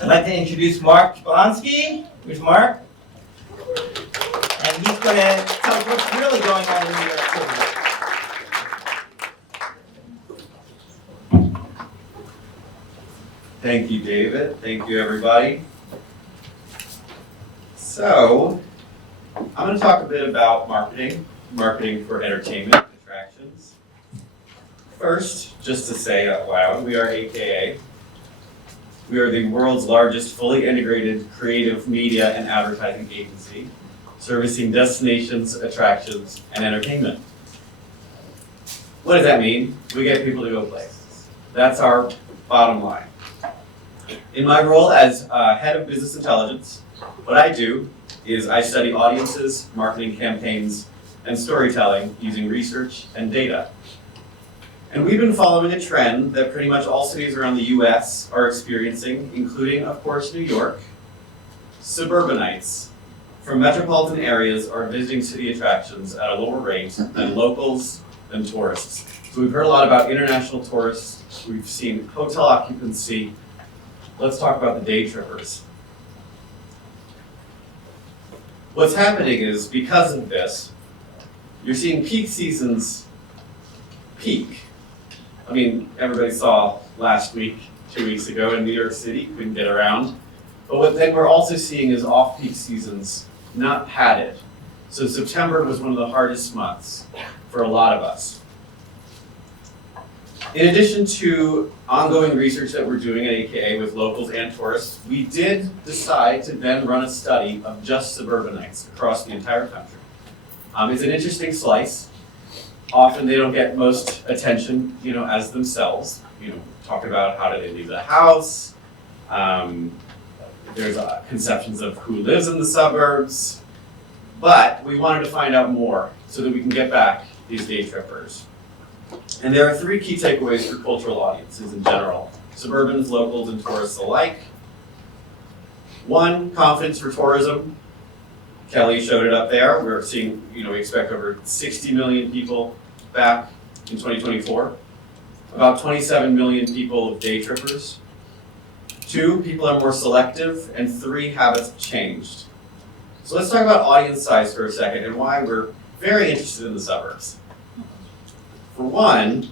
I'd like to introduce Mark Jablonski. Where's Mark? And he's going to tell us what's really going on in New York City. Thank you, David. Thank you, everybody. So, I'm going to talk a bit about marketing for entertainment attractions. First, just to say out loud, we are AKA. We are the world's largest fully integrated creative media and advertising agency, servicing destinations, attractions, and entertainment. What does that mean? We get people to go places. That's our bottom line. In my role as head of business intelligence, what I do is I study audiences, marketing campaigns, and storytelling using research and data. And we've been following a trend that pretty much all cities around the US are experiencing, including, of course, New York. Suburbanites from metropolitan areas are visiting city attractions at a lower rate than locals and tourists. So we've heard a lot about international tourists. We've seen hotel occupancy. Let's talk about the day trippers. What's happening is, because of this, you're seeing peak seasons peak. I mean, everybody saw last week, 2 weeks ago in New York City, couldn't get around. But what then we're also seeing is off-peak seasons not padded. So September was one of the hardest months for a lot of us. In addition to ongoing research that we're doing at AKA with locals and tourists, we did decide to then run a study of just suburbanites across the entire country. It's an interesting slice. Often they don't get most attention, as themselves. Talk about how do they leave the house. There's conceptions of who lives in the suburbs. But we wanted to find out more so that we can get back these day trippers. And there are 3 key takeaways for cultural audiences in general, suburbans, locals, and tourists alike. 1, confidence for tourism. Kelly showed it up there. We're seeing, we expect over 60 million people back in 2024. About 27 million people day trippers. 2, people are more selective, and 3, habits have changed. So let's talk about audience size for a second and why we're very interested in the suburbs. For one,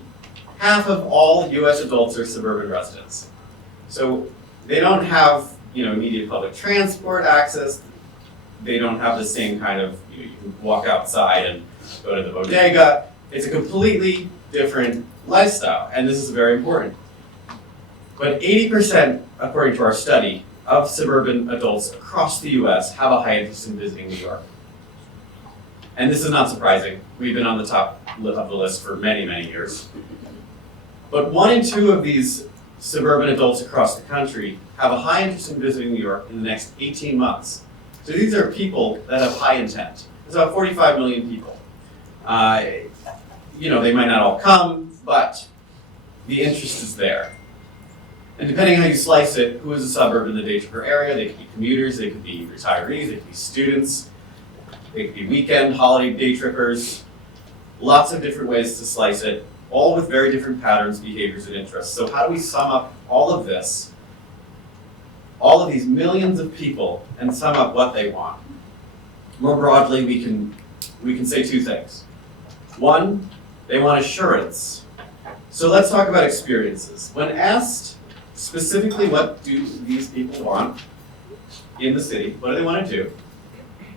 half of all US adults are suburban residents. So they don't have, immediate public transport access. They don't have the same kind of, you can walk outside and go to the bodega. It's a completely different lifestyle, and this is very important. But 80%, according to our study, of suburban adults across the US have a high interest in visiting New York. And this is not surprising. We've been on the top of the list for many, many years. But 1 in 2 of these suburban adults across the country have a high interest in visiting New York in the next 18 months. So these are people that have high intent. There's about 45 million people. They might not all come, but the interest is there. And depending on how you slice it, who is a suburb in the day tripper area? They could be commuters, they could be retirees, they could be students, they could be weekend, holiday day trippers. Lots of different ways to slice it, all with very different patterns, behaviors, and interests. So how do we sum up all of this, all of these millions of people, and sum up what they want? More broadly, we can say 2 things. 1, they want assurance. So let's talk about experiences. When asked specifically what do these people want in the city, what do they want to do?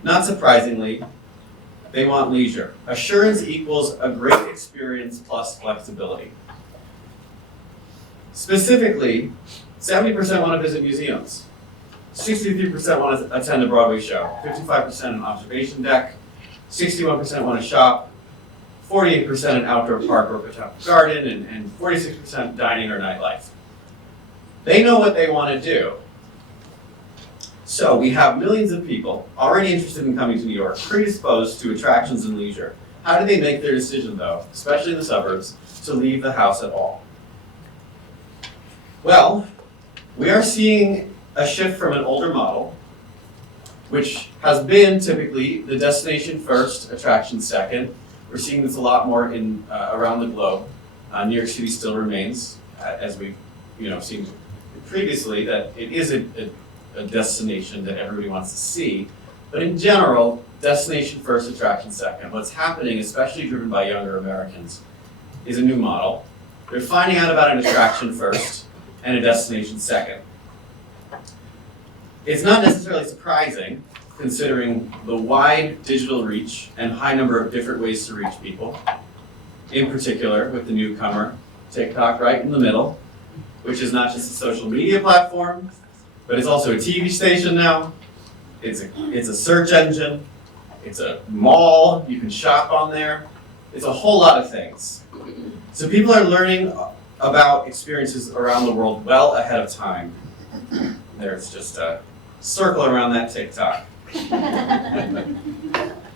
Not surprisingly, they want leisure. Assurance equals a great experience plus flexibility. Specifically, 70% want to visit museums. 63% want to attend a Broadway show. 55% an observation deck. 61% want to shop. 48% an outdoor park or botanical garden, and 46% dining or nightlife. They know what they want to do. So we have millions of people already interested in coming to New York, predisposed to attractions and leisure. How do they make their decision, though, especially in the suburbs, to leave the house at all? Well, we are seeing a shift from an older model, which has been typically the destination first, attraction second. We're seeing this a lot more around the globe. New York City still remains, as we've seen previously that it is a destination that everybody wants to see, but in general, destination first, attraction second. What's happening, especially driven by younger Americans, is a new model. They're finding out about an attraction first and a destination second. It's not necessarily surprising, considering the wide digital reach and high number of different ways to reach people, in particular with the newcomer, TikTok right in the middle, which is not just a social media platform, but it's also a TV station now. It's a search engine. It's a mall. You can shop on there. It's a whole lot of things. So people are learning about experiences around the world well ahead of time. There's just a circle around that TikTok.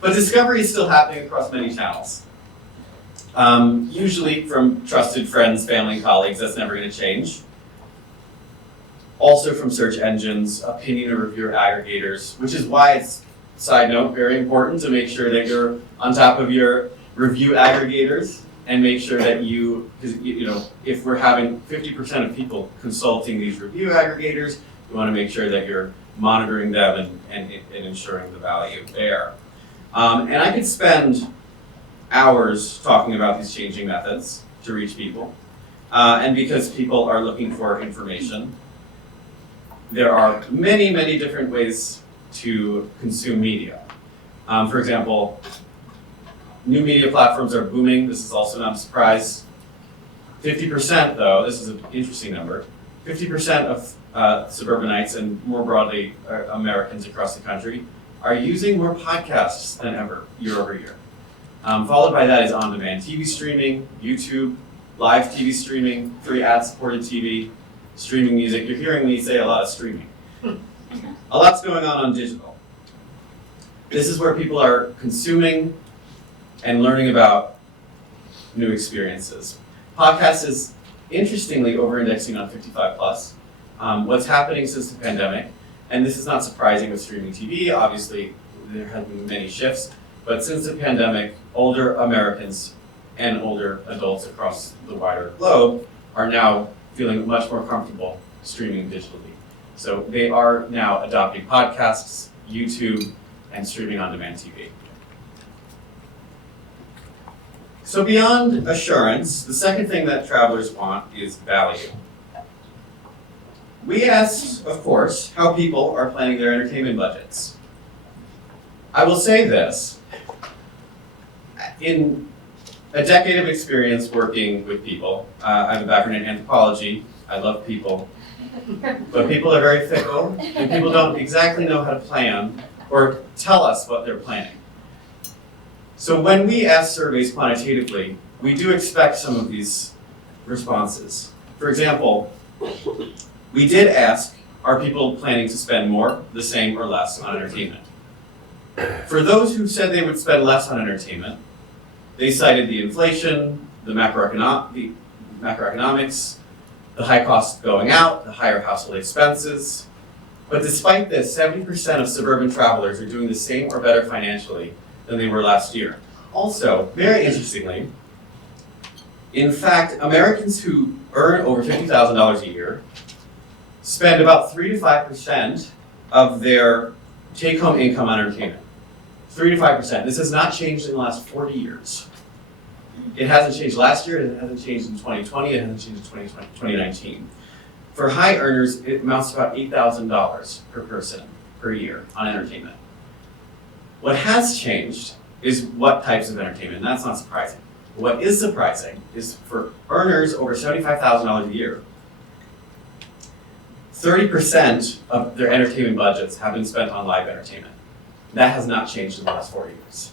But discovery is still happening across many channels. Usually from trusted friends, family, and colleagues. That's never going to change. Also from search engines, opinion or reviewer aggregators, which is why it's, side note, very important to make sure that you're on top of your review aggregators and make sure that because if we're having 50% of people consulting these review aggregators, you want to make sure that you're monitoring them and ensuring the value there. And I could spend hours talking about these changing methods to reach people. And because people are looking for information, there are many, many different ways to consume media. For example, new media platforms are booming. This is also not a surprise. 50% though, this is an interesting number, 50% of suburbanites and more broadly Americans across the country are using more podcasts than ever, year over year. Followed by that is on-demand TV streaming, YouTube, live TV streaming, free ad-supported TV, streaming music. You're hearing me say a lot of streaming. A lot's going on digital. This is where people are consuming and learning about new experiences. Podcast is interestingly over-indexing on 55 plus. What's happening since the pandemic, and this is not surprising with streaming TV, obviously there have been many shifts, but since the pandemic, older Americans and older adults across the wider globe are now feeling much more comfortable streaming digitally. So they are now adopting podcasts, YouTube, and streaming on-demand TV. So beyond assurance, the second thing that travelers want is value. We asked, of course, how people are planning their entertainment budgets. I will say this, in a decade of experience working with people, I have a background in anthropology, I love people, but people are very fickle, and people don't exactly know how to plan or tell us what they're planning. So when we ask surveys quantitatively, we do expect some of these responses. For example, we did ask, are people planning to spend more, the same, or less on entertainment? For those who said they would spend less on entertainment, they cited the inflation, the macroeconomics, the high cost going out, the higher household expenses. But despite this, 70% of suburban travelers are doing the same or better financially than they were last year. Also, very interestingly, in fact, Americans who earn over $50,000 a year spend about 3 to 5% of their take-home income on entertainment. 3 to 5%. This has not changed in the last 40 years. It hasn't changed last year, it hasn't changed in 2020, it hasn't changed in 2019. For high earners, it amounts to about $8,000 per person per year on entertainment. What has changed is what types of entertainment, and that's not surprising. What is surprising is for earners over $75,000 a year, 30% of their entertainment budgets have been spent on live entertainment. That has not changed in the last 4 years.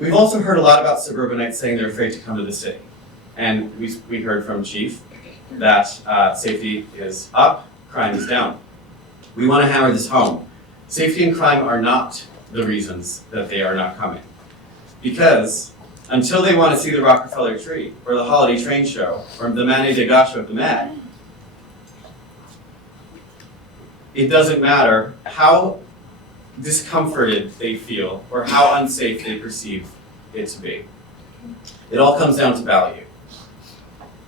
We've also heard a lot about suburbanites saying they're afraid to come to the city. And we heard from Chief that safety is up, crime is down. We want to hammer this home. Safety and crime are not the reasons that they are not coming. Because until they want to see the Rockefeller tree, or the holiday train show, or the Manet de Gaucho at the Met, it doesn't matter how discomforted they feel or how unsafe they perceive it to be. It all comes down to value.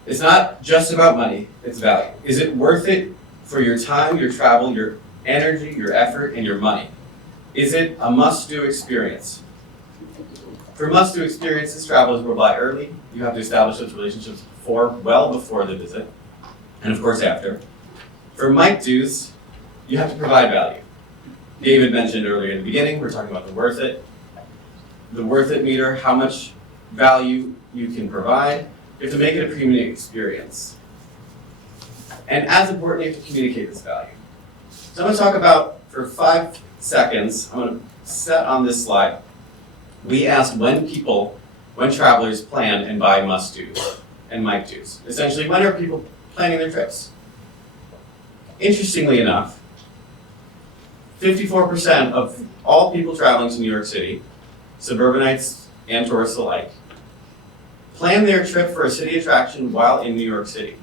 It's not just about money, it's value. Is it worth it for your time, your travel, your energy, your effort, and your money? Is it a must-do experience? For must-do experiences, travelers will buy early. You have to establish those relationships well before the visit, and of course after. For might-dos, you have to provide value. David mentioned earlier in the beginning, we're talking about the worth it. The worth it meter, how much value you can provide. You have to make it a premium experience. And as important, you have to communicate this value. So I'm going to talk about, for 5 seconds, I'm going to set on this slide. We asked when travelers plan and buy must-dos and might-dos. Essentially, when are people planning their trips? Interestingly enough, 54% of all people traveling to New York City, suburbanites and tourists alike, plan their trip for a city attraction while in New York City.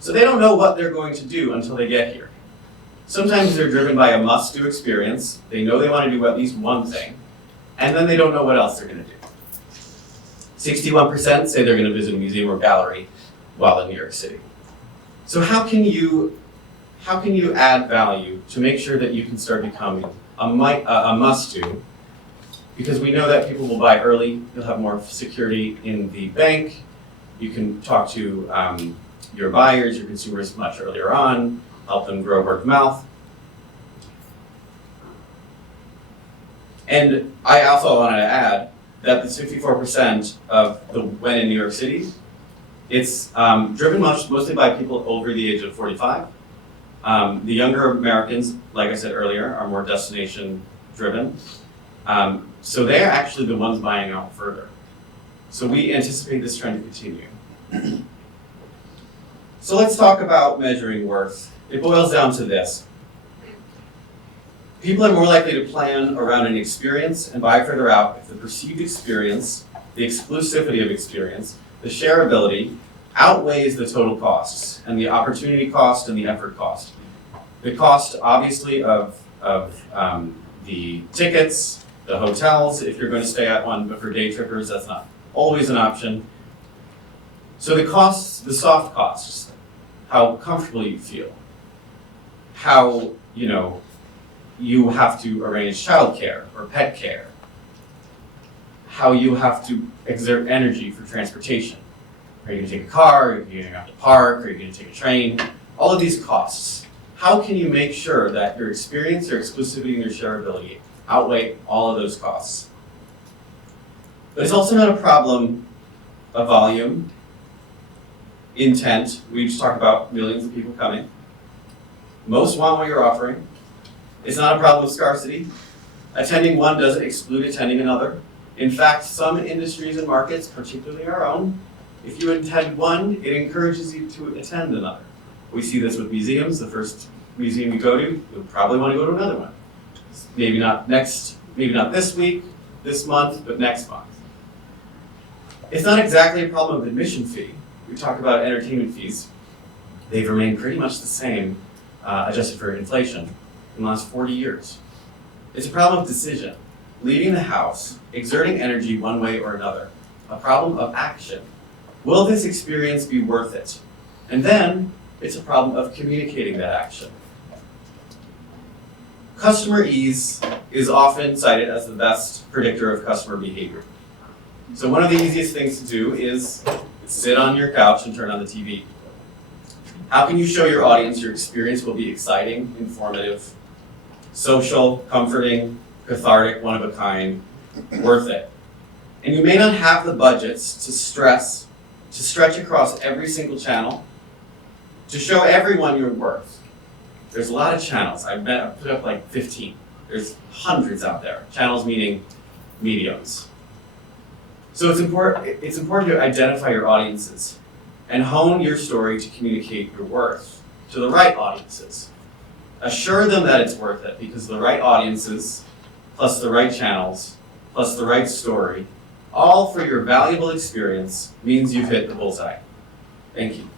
So they don't know what they're going to do until they get here. Sometimes they're driven by a must-do experience. They know they want to do at least one thing, and then they don't know what else they're going to do. 61% say they're going to visit a museum or gallery while in New York City. So how can you add value to make sure that you can start becoming a must-do? Because we know that people will buy early, you'll have more security in the bank, you can talk to your buyers, your consumers much earlier on, help them grow word of mouth. And I also wanted to add that the 54% of the when in New York City, it's driven mostly by people over the age of 45. The younger Americans, like I said earlier, are more destination driven. So they're actually the ones buying out further. So we anticipate this trend to continue. So let's talk about measuring worth. It boils down to this. People are more likely to plan around an experience and buy further out if the perceived experience, the exclusivity of experience, the shareability outweighs the total costs and the opportunity cost and the effort cost. The cost, obviously, of the tickets, the hotels, if you're going to stay at one, but for day trippers, that's not always an option. So the costs, the soft costs, how comfortable you feel, how, you have to arrange childcare or pet care, how you have to exert energy for transportation. Are you going to take a car? Are you going to have to park? Are you going to take a train? All of these costs. How can you make sure that your experience, your exclusivity, and your shareability outweigh all of those costs? But it's also not a problem of volume, intent. We just talked about millions of people coming. Most want what you're offering. It's not a problem of scarcity. Attending one doesn't exclude attending another. In fact, some industries and markets, particularly our own, if you attend one, it encourages you to attend another. We see this with museums. The first museum you go to, you'll probably want to go to another one. Maybe not this week, this month, but next month. It's not exactly a problem of admission fee. We talked about entertainment fees. They've remained pretty much the same, adjusted for inflation, in the last 40 years. It's a problem of decision, leaving the house, exerting energy one way or another. A problem of action. Will this experience be worth it? And then, it's a problem of communicating that action. Customer ease is often cited as the best predictor of customer behavior. So one of the easiest things to do is sit on your couch and turn on the TV. How can you show your audience your experience will be exciting, informative, social, comforting, cathartic, one of a kind, worth it? And you may not have the budgets to stretch across every single channel, to show everyone your worth. There's a lot of channels. I've put up like 15. There's hundreds out there. Channels meaning mediums. So it's important to identify your audiences and hone your story to communicate your worth to the right audiences. Assure them that it's worth it, because the right audiences, plus the right channels, plus the right story, all for your valuable experience, means you've hit the bullseye. Thank you.